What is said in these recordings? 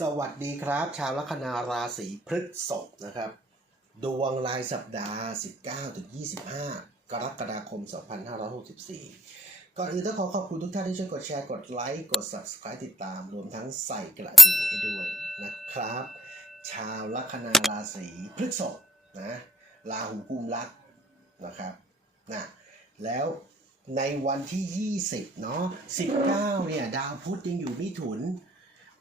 สวัสดีครับ ชาวลัคนาราศีพฤษภนะครับ ดวงรายสัปดาห์ 19-25 กรกฎาคม 2564 ก่อนอื่นต้องขอขอบคุณทุกท่านที่ช่วยกดแชร์กดไลค์กด Subscribe ติดตาม รวมทั้งใส่กระดิ่งให้ด้วยนะครับ ชาวลัคนาราศีพฤษภนะราหูกุมรักนะครับนะแล้วในวันที่ 20 เนาะ19 เนี่ย ดาวพุธยังอยู่มิถุน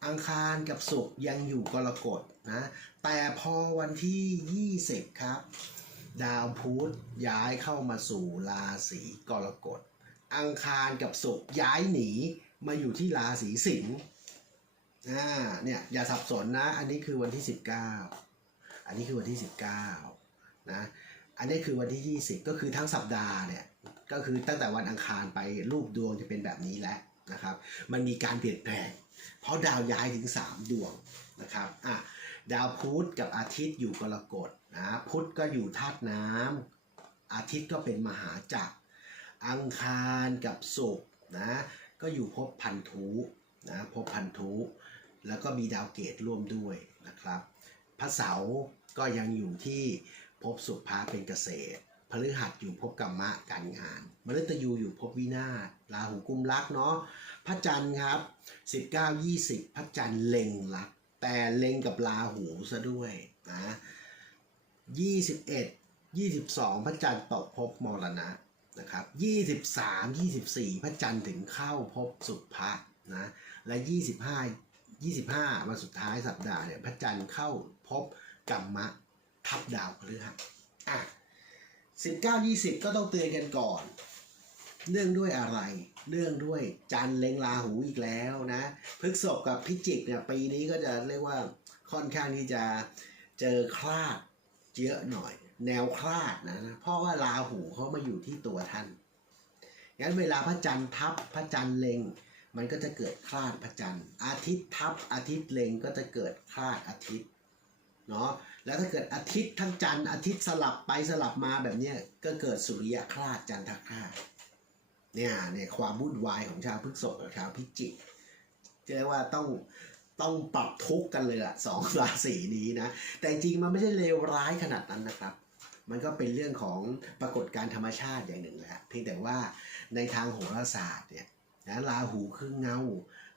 อังคารกับศุกร์ยังอยู่กรกฎนะ แต่พอวันที่ 20 ครับ ดาวพุธย้ายเข้ามาสู่ราศีกรกฎ อังคารกับศุกร์ย้ายหนีมาอยู่ที่ราศีสิงห์อ่าเนี่ยอย่าสับสนนะ อันนี้คือวันที่ 19 อันนี้คือวันที่ 19นะอันนี้คือวันที่ 20 ก็คือทั้งสัปดาห์เนี่ยก็คือตั้งแต่วันอังคารไปรูปดวงจะเป็นแบบนี้แล้วนะครับ มันมีการเปลี่ยนแปลง เพราะดาวย้ายถึง 3 ดวงนะครับอะดาวพุธกับอาทิตย์อยู่กรกฎนะพุธก็อยู่ธาตุน้ำอาทิตย์ก็เป็นมหาจักร อังคารกับศุกร์นะก็อยู่ภพพันธุนะภพพันธุ แล้วก็มีดาวเกตร่วมด้วยนะครับพระเสาร์ก็ยังอยู่ที่ภพสุภาเป็นเกษตร พฤหัสอยู่ภพกรรมะการงานมฤตยูอยู่ภพวินาศราหูกุมรักเนาะพระจันทร์ครับ19 20 พระจันทร์เล็งลัก แต่เล็งกับราหูซะด้วยนะ21 22 พระจันทร์ตกภพมรณะนะครับ23 24 พระจันทร์ถึงเข้าภพสุภะนะและ 25 25วันสุดท้ายสัปดาห์เนี่ยพระจันทร์เข้าภพกรรมะทับดาวพฤหัสอะ 19 20 ก็ต้องเตือนกันก่อน เนื่องด้วยอะไร เนื่องด้วยจันเล็งราหูอีกแล้วนะพฤกษบกับพิจิกเนี่ยปีนี้ก็จะเรียกว่าค่อนข้างที่จะเจอคลาดเยอะหน่อย แนวคลาดนะเพราะว่าราหูเขามาอยู่ที่ตัวท่านงั้นเวลาพระจันทร์ทับพระจันทร์เล็งมันก็จะเกิดคลาดพระจันทร์อาทิตย์ทับอาทิตย์เล็งก็จะเกิดคลาดอาทิตย์ เนาะแล้วถ้าเกิดอาทิตย์ทั้งจันทร์อาทิตย์สลับไปสลับมาแบบเนี้ยก็เกิดสุริยคลาดจันทคลาดเนี่ยเนี่ยความวุ่นวายของชาวพฤษภกับชาวพิจิกจะเรียกว่าต้องต้องปรับทุกข์กันเลยละสองราศีนี้นะ แต่จริงมันไม่ใช่เลวร้ายขนาดนั้นนะครับ มันก็เป็นเรื่องของปรากฏการธรรมชาติอย่างหนึ่งแหละเพียงแต่ว่าในทางโหราศาสตร์เนี่ยนะราหูคือเงา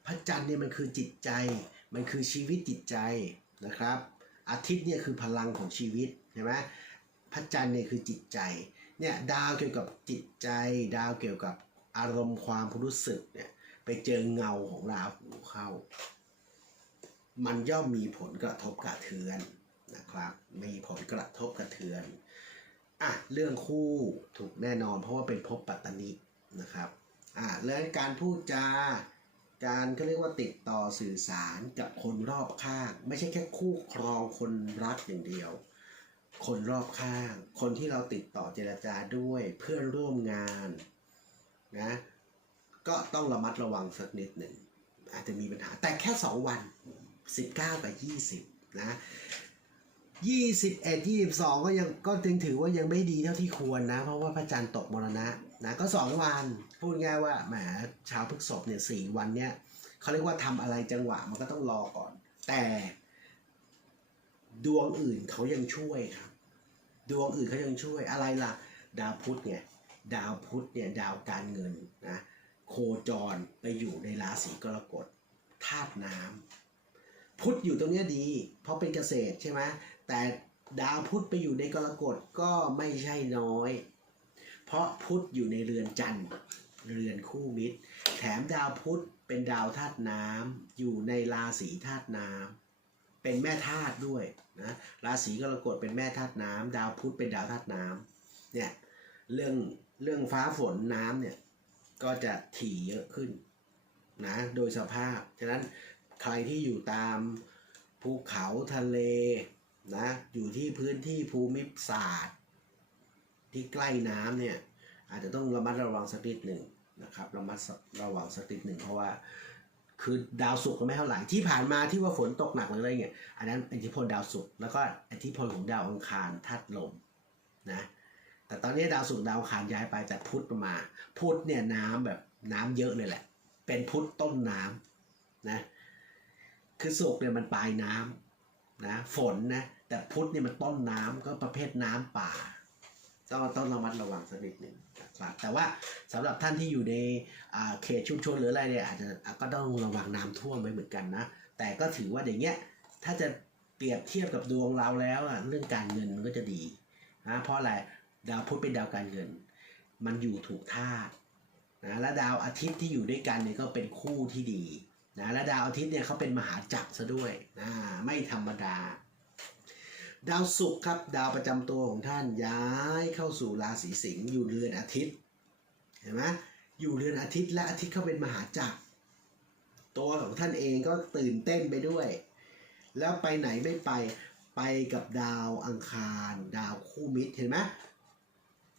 พระจันทร์เนี่ยมันคือจิตใจ มันคือชีวิตจิตใจนะครับ อาทิตย์เนี่ยคือพลังของชีวิตใช่ไหมพระจันทร์เนี่ยคือจิตใจเนี่ยดาวเกี่ยวกับจิตใจดาวเกี่ยวกับอารมณ์ความรู้สึกเนี่ยไปเจอเงาของราหูเข้า มันย่อมมีผลกระทบกระเทือนนะครับ มีผลกระทบกระเทือนอะเรื่องคู่ถูกแน่นอนเพราะว่าเป็นภพปัตตนินะครับอะเรื่องการพูดจา การก็เรียกว่าติดต่อสื่อสารกับคนรอบข้าง ไม่ใช่แค่คู่ครองคนรักอย่างเดียว คนรอบข้าง คนที่เราติดต่อเจรจาด้วยเพื่อนร่วมงานนะก็ต้องระมัดระวังสักนิดหนึ่งอาจจะมีปัญหาแต่แค่ 2 วัน 19 กับ 20 นะ21 22ก็ยังก็ถึงถือว่ายังไม่ดีเท่าที่ควรนะ เพราะว่าพระจันทร์ตกมรณะนะก็2วัน พูดง่ายว่าแหมชาวพฤกษภเนี่ยสี่วันเนี่ยเขาเรียกว่าทำอะไรจังหวะมันก็ต้องรอก่อน แต่ดวงอื่นเขายังช่วยครับ ดวงอื่นเขายังช่วยอะไรล่ะ ดาวพุธเนี่ยดาวพุธเนี่ยดาวการเงินนะโคจรไปอยู่ในราศีกรกฎธาตุน้ำพุธอยู่ตรงเนี้ยดี เพราะเป็นเกษตรใช่ไหมแต่ดาวพุธไปอยู่ในกรกฎก็ไม่ใช่น้อย เพราะพุธอยู่ในเรือนจันทร์ เรือนคู่มิตร แถมดาวพุธเป็นดาวธาตุน้ำอยู่ในราศีธาตุน้ำเป็นแม่ธาตุด้วยนะราศีกรกฎเป็นแม่ธาตุน้ำดาวพุธเป็นดาวธาตุน้ำเนี่ยเรื่องเรื่องฟ้าฝนน้ำเนี่ยก็จะถี่เยอะขึ้นนะโดยสภาพ ฉะนั้นใครที่อยู่ตามภูเขาทะเลนะอยู่ที่พื้นที่ภูมิศาสตร์ ที่ใกล้น้ำเนี่ยอาจจะต้องระมัดระวังสักนิดหนึ่ง นะครับระมัดระวังสักนิดหนึ่งเพราะว่าคือดาวศุกร์ก็ไม่เท่าไหร่ที่ผ่านมาที่ว่าฝนตกหนักหรืออะไรเงี้ยอันนั้นอิทธิพลดาวศุกร์แล้วก็อิทธิพลของดาวอังคารธาตุลมนะแต่ตอนนี้ดาวศุกร์ดาวอังคารย้ายไปแต่พุธมา พุธเนี่ยน้ำแบบน้ำเยอะเลยแหละ เป็นพุธต้นน้ำนะคือศุกร์เนี่ยมันปลายน้ำนะฝนนะแต่พุธเนี่ยมันต้นน้ำก็ประเภทน้ำป่า ต้องต้องระมัดระวังสักนิดหนึ่งครับแต่ว่าสำหรับท่านที่อยู่ในเขตชุมชนหรืออะไรเนี่ยอาจจะก็ต้องระวังน้ำท่วมไว้เหมือนกันนะ แต่ก็ถือว่าอย่างเงี้ยถ้าจะเปรียบเทียบกับดวงเราแล้วอะเรื่องการเงินมันก็จะดีนะเพราะอะไรดาวพุธเป็นดาวการเงิน มันอยู่ถูกธาตุนะและดาวอาทิตย์ที่อยู่ด้วยกันเนี่ยก็เป็นคู่ที่ดีนะและดาวอาทิตย์เนี่ยเขาเป็นมหาจักรซะด้วยนะไม่ธรรมดา ดาวศุกร์ครับดาวประจำตัวของท่านย้ายเข้าสู่ราศีสิงห์อยู่เรือนอาทิตย์เห็นไหมอยู่เรือนอาทิตย์และอาทิตย์เขาเป็นมหาจักร ตัวของท่านเองก็ตื่นเต้นไปด้วย แล้วไปไหนไม่ไปไปกับดาวอังคาร ดาวคู่มิตรเห็นไหม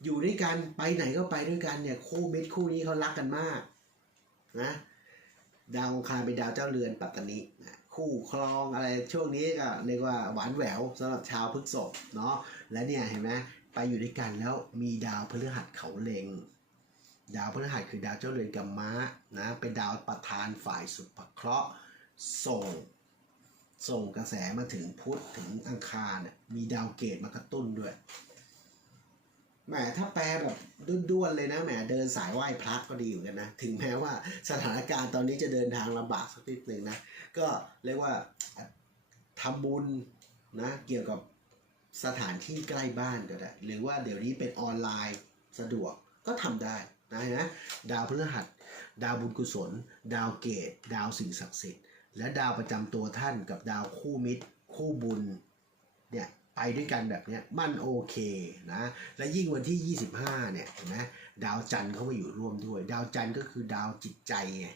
อยู่ด้วยกันไปไหนก็ไปด้วยกันเนี่ยคู่มิตรคู่นี้เขารักกันมากนะดาวอังคารเป็นดาวเจ้าเรือนปัตตานีนะ คู่ครองอะไรช่วงนี้ก็เรียกว่าหวานแหววสำหรับชาวพฤกษภเนาะและเนี่ยเห็นไหมไปอยู่ด้วยกันแล้วมีดาวพฤหัสเขาเลงดาวพฤหัสคือดาวเจ้าเรือนกัมมะนะเป็นดาวประธานฝ่ายสุภเคราะห์ส่ง ส่งกระแสมาถึงพุธถึงอังคารมีดาวเกตมากระตุ้นด้วย แหมถ้าแปลแบบด้วนๆเลยนะแหมเดินสายไหว้พระก็ดีอยู่กันนะ ถึงแม้ว่าสถานการณ์ตอนนี้จะเดินทางลำบากสักนิดหนึ่งนะ ก็เรียกว่าทำบุญนะเกี่ยวกับสถานที่ใกล้บ้านก็ได้ หรือว่าเดี๋ยวนี้เป็นออนไลน์สะดวกก็ทำได้นะนไหมดาวพฤหัส ดาวบุญกุศล ดาวเกต ดาวสิ่งศักดิ์สิทธิ์ และดาวประจำตัวท่านกับดาวคู่มิตร คู่บุญเนี่ย ไปด้วยกันแบบนี้มันโอเคนะและยิ่งวันที่ 25 เนี่ยเห็นไหมดาวจันทร์เข้ามาอยู่ร่วมด้วย ดาวจันทร์ก็คือดาวจิตใจไง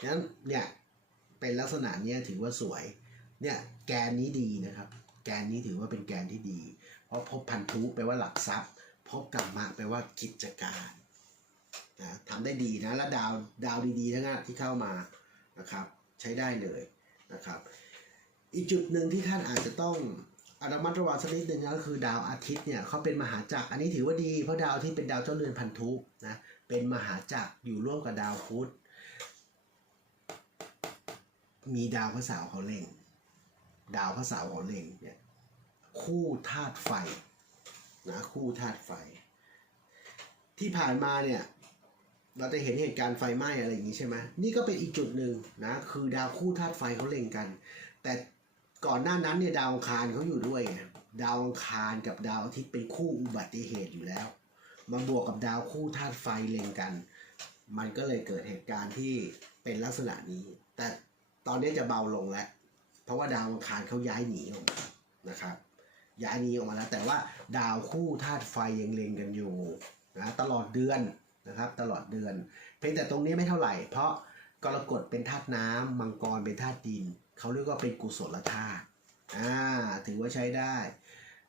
ฉะนั้นเนี่ยเป็นลักษณะเนี้ยถือว่าสวยเนี่ยแกนนี้ดีนะครับ แกนนี้ถือว่าเป็นแกนที่ดี เพราะพบพันธุแปลว่าหลักทรัพย์ พบกรรมะแปลว่ากิจการนะทำได้ดีนะและดาวดาวดีๆทั้งนั้นที่เข้ามานะครับใช้ได้เลยนะครับ อีกจุดหนึ่งที่ท่านอาจจะต้อง ระมัดระวังสักนิดนึงนะก็คือดาวอาทิตย์เนี่ยเขาเป็นมหาจักรอันนี้ถือว่าดีเพราะดาวที่เป็นดาวเจ้าเรือนพันธุนะเป็นมหาจักรอยู่ร่วมกับดาวพุธมีดาวพระเสาร์เขาเล็งดาวพระเสาร์เขาเล็งเนี่ยคู่ธาตุไฟนะคู่ธาตุไฟ ที่ผ่านมาเนี่ยเราจะเห็นเหตุการณ์ไฟไหม้อะไรอย่างนี้ใช่ไหมนี่ก็เป็นอีกจุดหนึ่งนะคือดาวคู่ธาตุไฟเขาเล็งกัน แต่ ก่อนหน้านั้นเนี่ยดาวอังคารเขาอยู่ด้วยไงดาวอังคารกับดาวอาทิตย์เป็นคู่อุบัติเหตุอยู่แล้ว มาบวกกับดาวคู่ธาตุไฟเล็งกัน มันก็เลยเกิดเหตุการณ์ที่เป็นลักษณะนี้ แต่ตอนนี้จะเบาลงแล้ว เพราะว่าดาวอังคารเขาย้ายหนีออกมานะครับ ย้ายหนีออกมาแล้ว แต่ว่าดาวคู่ธาตุไฟยังเล็งกันอยู่นะตลอดเดือนนะครับ ตลอดเดือน เพียงแต่ตรงนี้ไม่เท่าไหร่ เพราะกรกฎเป็นธาตุน้ำมังกรเป็นธาตุดิน เขาเรียกว่าเป็นกุศลธาตุอ่าถือว่าใช้ได้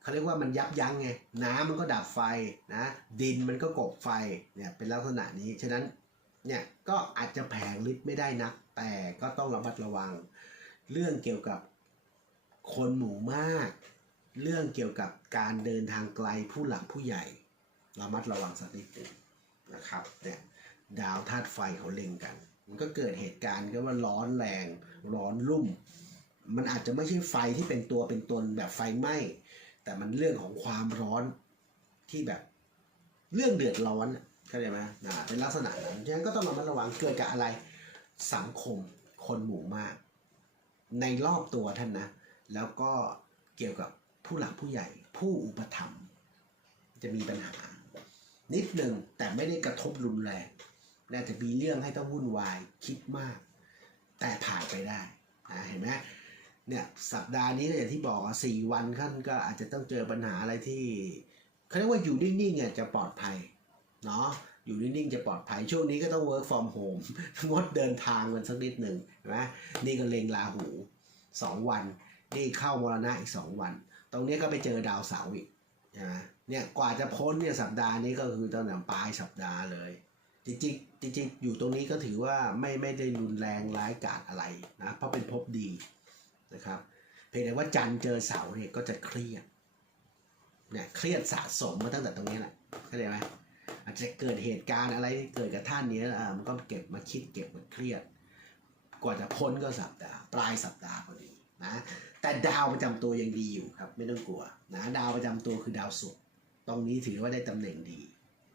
เขาเรียกว่ามันยับยั้งไง น้ำมันก็ดับไฟนะ ดินมันก็กบไฟเนี่ยเป็นลักษณะนี้ ฉะนั้นเนี่ยก็อาจจะแผงฤทธิ์ไม่ได้นัก แต่ก็ต้องระมัดระวัง เรื่องเกี่ยวกับคนหมู่มาก เรื่องเกี่ยวกับการเดินทางไกลผู้หลักผู้ใหญ่ ระมัดระวังสักนิดหนึ่งนะครับเนี่ยดาวธาตุไฟเขาเล็งกัน มันก็เกิดเหตุการณ์ก็ว่าร้อนแรงร้อนรุ่ม มันอาจจะไม่ใช่ไฟที่เป็นตัวเป็นตนแบบไฟไหม้แต่มันเรื่องของความร้อนที่แบบเรื่องเดือดร้อนเข้าใจไหมนะเป็นลักษณะนั้นฉะนั้นก็ต้องระมัดระวังเกิดกับอะไรสังคมคนหมู่มาก ในรอบตัวท่านนะ แล้วก็เกี่ยวกับผู้หลักผู้ใหญ่ ผู้อุปถัมภ์จะมีปัญหา นิดหนึ่งแต่ไม่ได้กระทบรุนแรง น่าจะมีเรื่องให้ต้องวุ่นวายคิดมาก แต่ผ่านไปได้นะเห็นไหมเนี่ยสัปดาห์นี้ก็อย่างที่บอกสี่วันท่านก็อาจจะต้องเจอปัญหาอะไรที่เขาเรียกว่าอยู่นิ่งๆอะจะปลอดภัยเนาะอยู่นิ่งๆจะปลอดภัยช่วงนี้ก็ต้อง work from home งดเดินทางกันสักนิดหนึ่งนไหมนี่ก็เลงลาหูสองวัน นี่เข้ามรณะอีกสองวัน ตรงนี้ก็ไปเจอดาวเสาร์อีกใช่ไหมเนี่ยกว่าจะพ้นเนี่ยสัปดาห์นี้ก็คือตอนปลายสัปดาห์เลย จริงๆ จริงๆ อยู่ตรงนี้ก็ถือว่าไม่ไม่ได้รุนแรงร้ายกาจอะไรนะเพราะเป็นภพดีนะครับเพียงแต่ว่าจันเจอเสาเนี่ยก็จะเครียดเนี่ยเครียดสะสมมาตั้งแต่ตรงนี้แหละเข้าใจไหมอาจจะเกิดเหตุการณ์อะไรเกิดกับท่านเนี้ยอ่ามันก็เก็บมาคิดเก็บมาเครียด กว่าจะพ้นก็สัปดาห์ปลายสัปดาห์พอดีนะแต่ดาวประจำตัวยังดีอยู่ครับ ไม่ต้องกลัวนะดาวประจำตัวคือดาวศุกร์ตรงนี้ถือว่าได้ตำแหน่งดี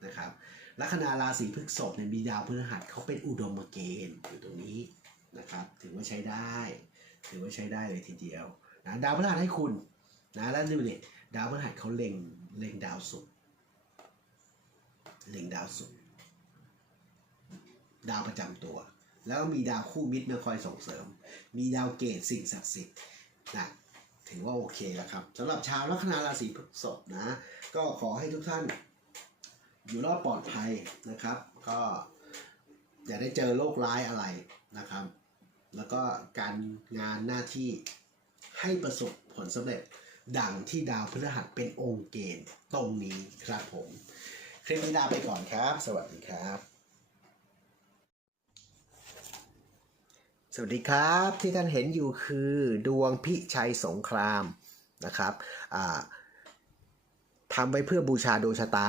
นะครับ ลัคนาราศีพฤษภเนี่ยมีดาวพฤหัสเขาเป็นอุดมเกณฑ์อยู่ตรงนี้นะครับ ถือว่าใช้ได้ ถือว่าใช้ได้เลยทีเดียวนะดาวพฤหัสให้คุณนะแล้วดูดิดาวพฤหัสเขาเล็งเล็งดาวศุกร์เล็งดาวศุกร์ดาวประจำตัว แล้วมีดาวคู่มิตรมาคอยส่งเสริม มีดาวเกตสิ่งศักดิ์สิทธิ์นะถือว่าโอเคแล้วครับสำหรับชาวลัคนาราศีพฤษภนะ ก็ขอให้ทุกท่าน อยู่รอดปลอดภัยนะครับ ก็อย่าได้เจอโรคร้ายอะไรนะครับ แล้วก็การงานหน้าที่ให้ประสบผลสำเร็จดังที่ดาวพฤหัสเป็นองค์เกณฑ์ตรงนี้ครับผม คลิปนี้ลาไปก่อนครับ สวัสดีครับ สวัสดีครับที่ท่านเห็นอยู่คือดวงพิชัยสงครามนะครับทำไว้เพื่อบูชาดวงชะตา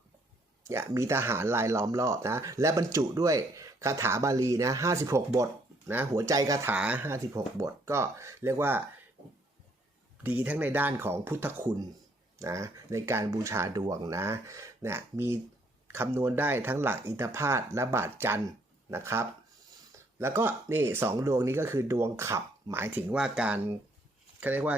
มีทหารลายล้อมรอบนะ และบรรจุด้วยคาถาบาลีนะ56 บทนะหัวใจคาถา 56 บท ก็เรียกว่าดีทั้งในด้านของพุทธคุณนะในการบูชาดวงนะเนี่ยมีคำนวณได้ทั้งหลักอินทพาตและบาทจันนะครับ แล้วก็นี่สองดวงนี้ก็คือดวงขับหมายถึงว่าการเขาเรียกว่า